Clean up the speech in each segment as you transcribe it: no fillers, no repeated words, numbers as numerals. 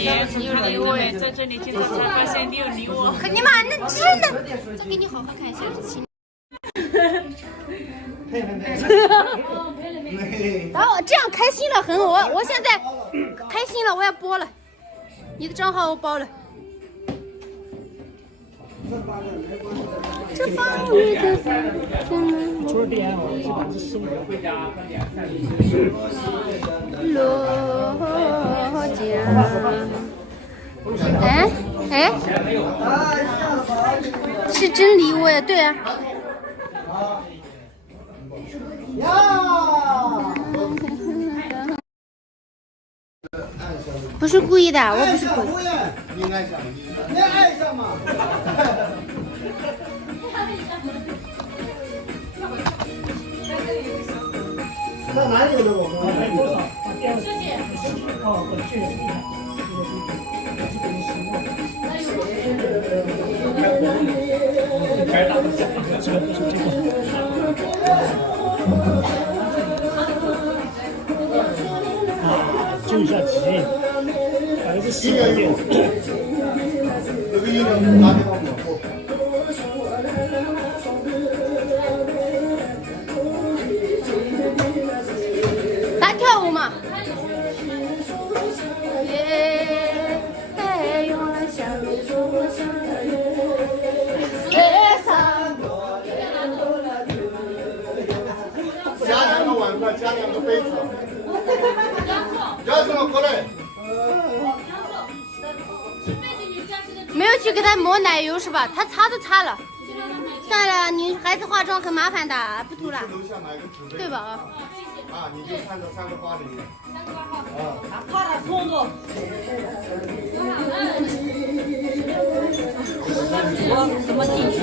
你有理我哎，在这里经常才发现你有理我。可你妈，那真的，再给你好好看一下这亲。然后这样开心了很，我现在开心了，我要播了，你的账号我包了。这方雨的出了点哦，基本是15落家。哎，是真理我呀，对啊。不是故意的，我不是故意。你爱上，你爱上嘛？到哪里了？我们多少？谢谢。哦，我去。该打的救一下急，10点。这个音乐拿给我。来跳舞嘛！加2个碗筷，加2个杯子。杨总，过来。没有去给他抹奶油是吧？他擦都擦了。算了，女孩子化妆很麻烦的，不涂了。对吧？啊，你就3个8里面。怕他冲动。我怎么进去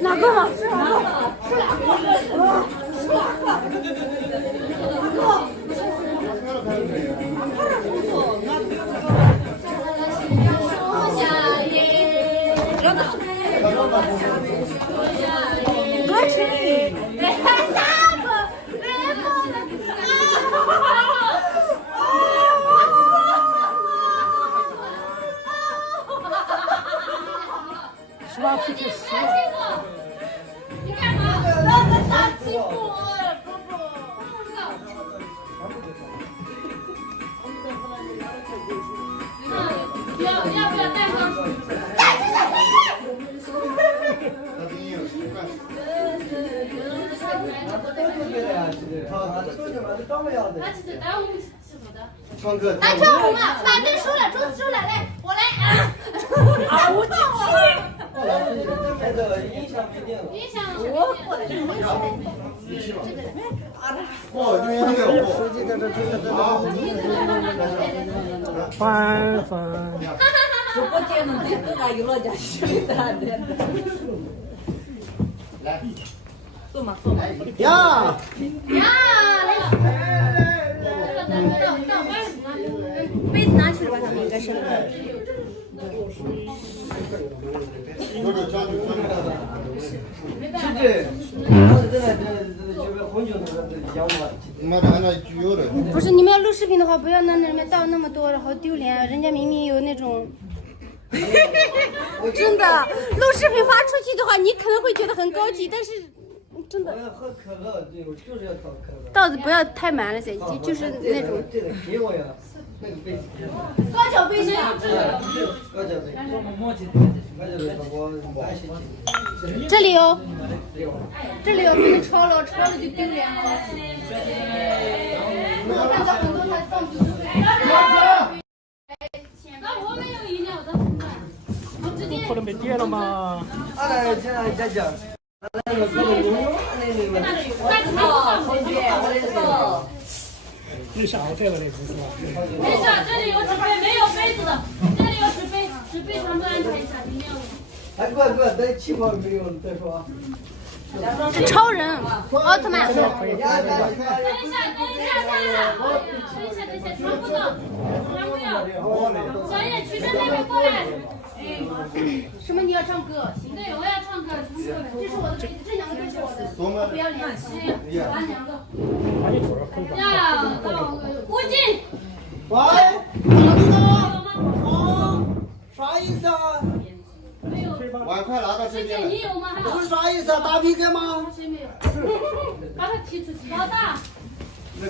哪个嘛？是2个。你干嘛？让他打欺负我，伯伯。要不要带上？带去上来跳舞嘛！把队收了，桌子收了，来，我来啊！我影响翻翻。直播间的这个有了点虚的，来，坐嘛。呀！杯子拿去了吧？他们应该是。不是，你们要录视频的话，不要那里面倒那么多，然后丢脸。人家明明有那种，真的，录视频发出去的话，你可能会觉得很高级，但是真的。我要喝可乐，对，我就是要倒可乐。倒的不要太满了，姐姐，就是那种。这个给我呀，那个杯子。高脚杯是吧？高脚杯。这里哦，这里哦，给你抄了，抄了就丢脸了。我看到很多他放不出来。那我没有饮料的，我直接。可能没电了吗？你想这个那不是吧？没事，这里有纸杯，没有杯子的，这里有纸杯全部安排一下，里面有。等气泡没有再说。是超人，奥特曼。等一下，全部的，小野，曲珍妹妹过来。什么你要唱歌？行，对，我要唱歌，唱歌。这是我的杯子，这两个都是我的。多么不要脸，哎，玩两个。把你腿儿扣上。呀，到吴静，喂，哪里呢？有吗？啊，啥意思啊？没有。碗筷拿到这师姐，边来。你有吗？还有这是啥意思啊？打 PK 吗？谁没有？把他踢出去。老大，那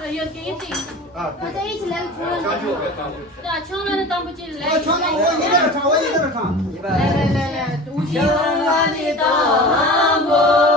个有给一定。啊，大家一起来个出来。将就呗，将就。对啊，穷人的当不进来。我唱了，我一个人唱，我一个人唱。来，无情万里大漠。